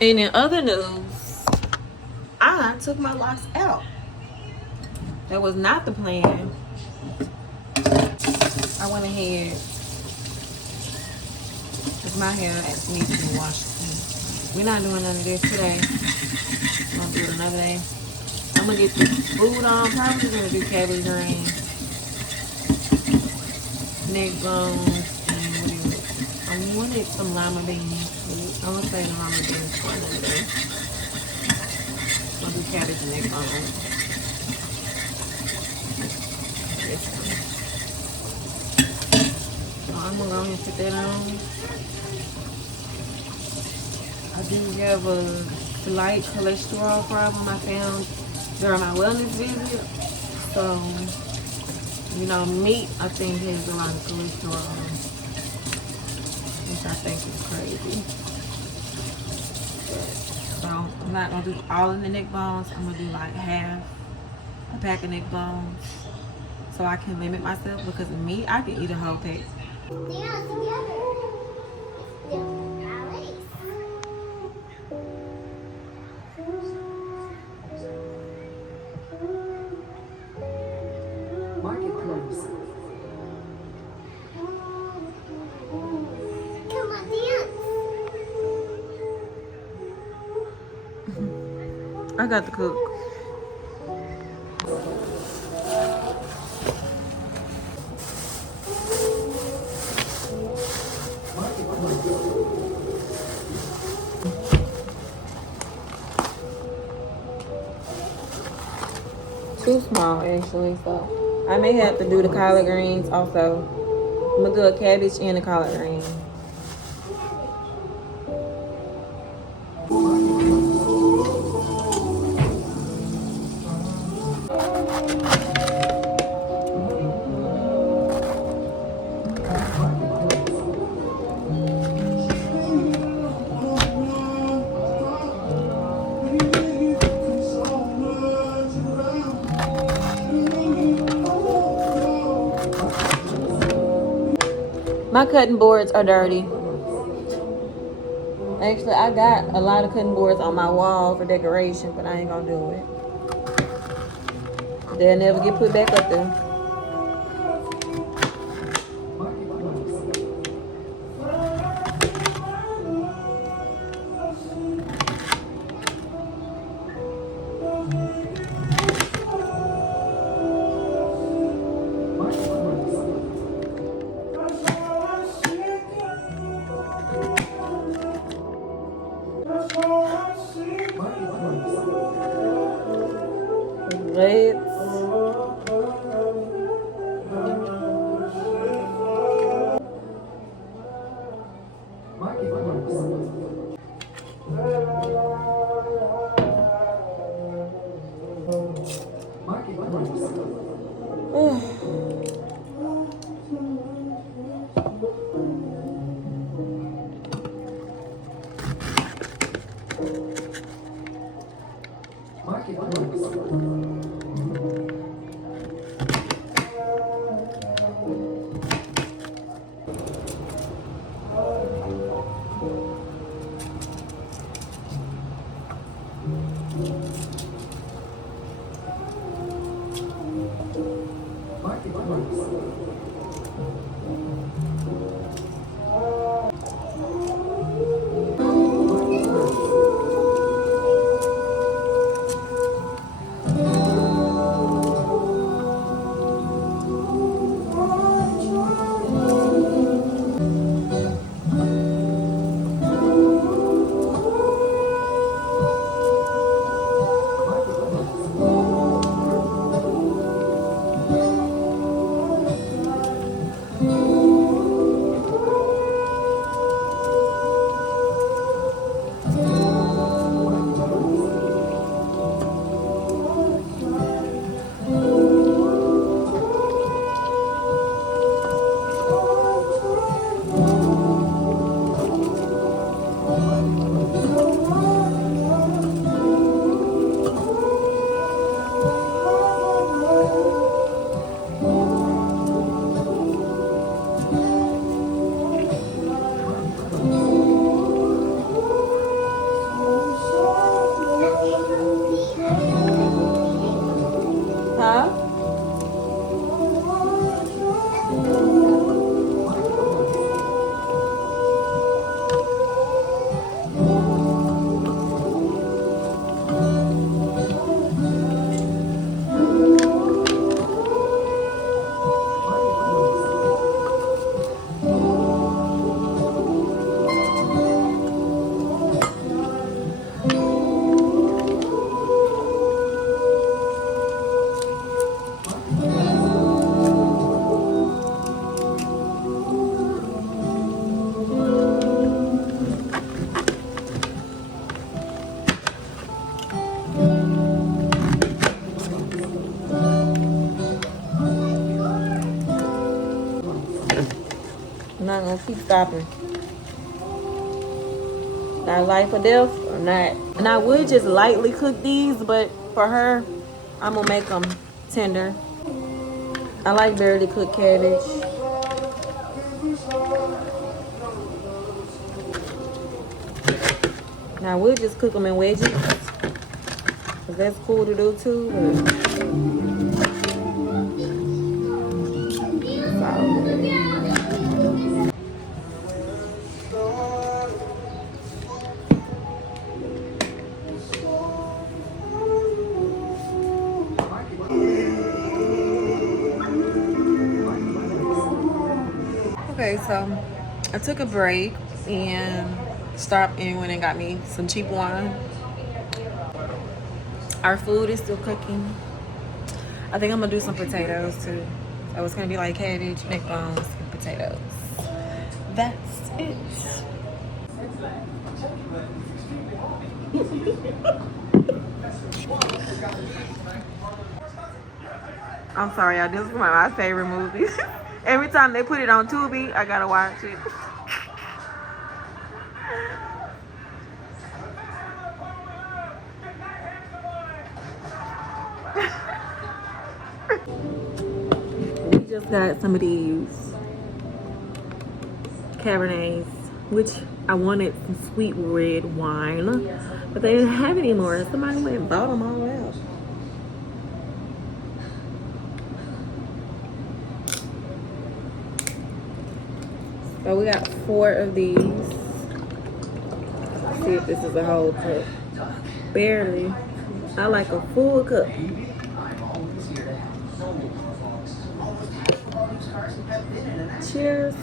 And in other news, I took my locks out. That was not the plan. I went ahead because my hair needs to be washed. We're not doing none of this today. I'm gonna do it another day. I'm gonna get the food on. Probably gonna do cabbage green, neck bones, and what is it? I wanted some lima beans. I'm gonna say lima beans for another day. I'm gonna do cabbage and neck bones. So I'm gonna go ahead and put that on. I do have a slight cholesterol problem I found during my wellness visit. So, you know, meat I think has a lot of cholesterol, which I think is crazy. So I'm not gonna do all of the neck bones. I'm gonna do like half a pack of neck bones, so I can limit myself because of meat. I can eat a whole pack. Yeah, together. Marketplace. Come on, dance. I got the cook. Too small actually, so I may have to do the collard greens also. I'm gonna do a cabbage and a collard green. My cutting boards are dirty. Actually, I got a lot of cutting boards on my wall for decoration, but I ain't gonna do it. They'll never get put back up there. Let's Keep stopping. Not life or death or not. And I would just lightly cook these, but for her, I'm gonna make them tender. I like barely cooked cabbage. Now we'll just cook them in wedges, cause that's cool to do too. It's all good. Okay, so I took a break and stopped and went and got me some cheap wine. Our food is still cooking. I think I'm gonna do some potatoes too. So it's gonna be like cabbage, neck bones, and potatoes. That's it. I'm sorry, y'all. This is one of my favorite movies. Every time they put it on Tubi, I gotta watch it. We just got some of these Cabernets, which I wanted some sweet red wine, but they didn't have it anymore. Somebody went and bought them all out. So we got 4 of these. Let's see if this is a whole cup. Barely. I like a full cup. Cheers.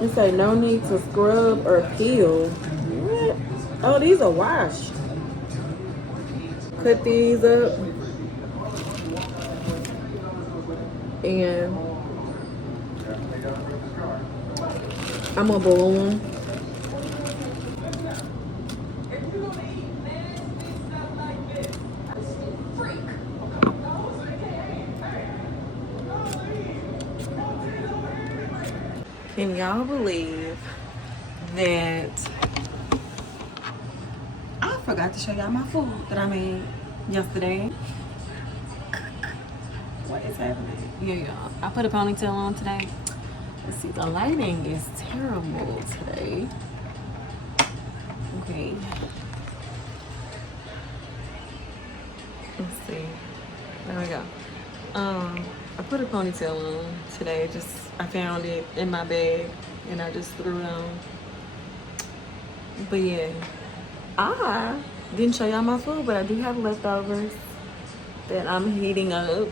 It say no need to scrub or peel. What? Oh, these are washed. Cut these up. And I'm gonna boil them. Can y'all believe that I forgot to show y'all my food that I made yesterday? What is happening? Yeah, y'all. I put a ponytail on today. Let's see, the lighting is terrible today. Okay. Let's see. There we go. I put a ponytail on today. I found it in my bag and I just threw it on. But yeah, I didn't show y'all my food, but I do have leftovers that I'm heating up.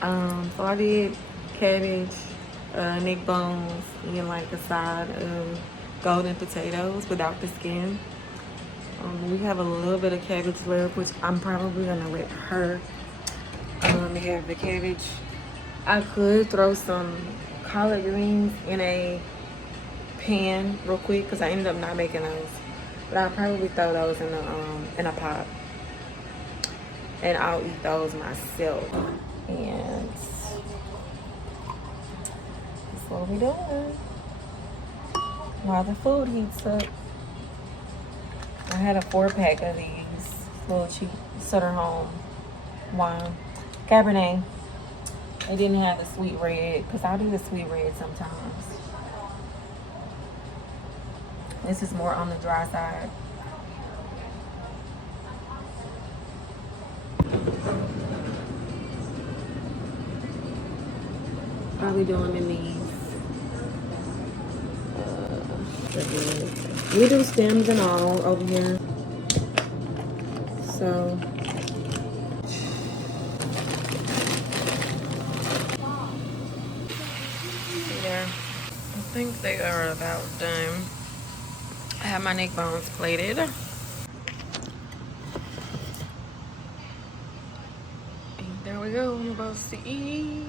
So I did cabbage, neck bones, and like a side of golden potatoes without the skin. We have a little bit of cabbage left, which I'm probably gonna let her have the cabbage. I could throw some collard greens in a pan real quick because I ended up not making those, but I'll probably throw those in a pot, and I'll eat those myself. And that's what we doing while the food heats up. I had a 4-pack of these little cheap Sutter Home wine Cabernet. They didn't have the sweet red because I do the sweet red sometimes. This is more on the dry side. Probably doing in these. We do stems and all over here. So yeah, I think they are about done. I have my neck bones plated. And there we go. I'm about to eat.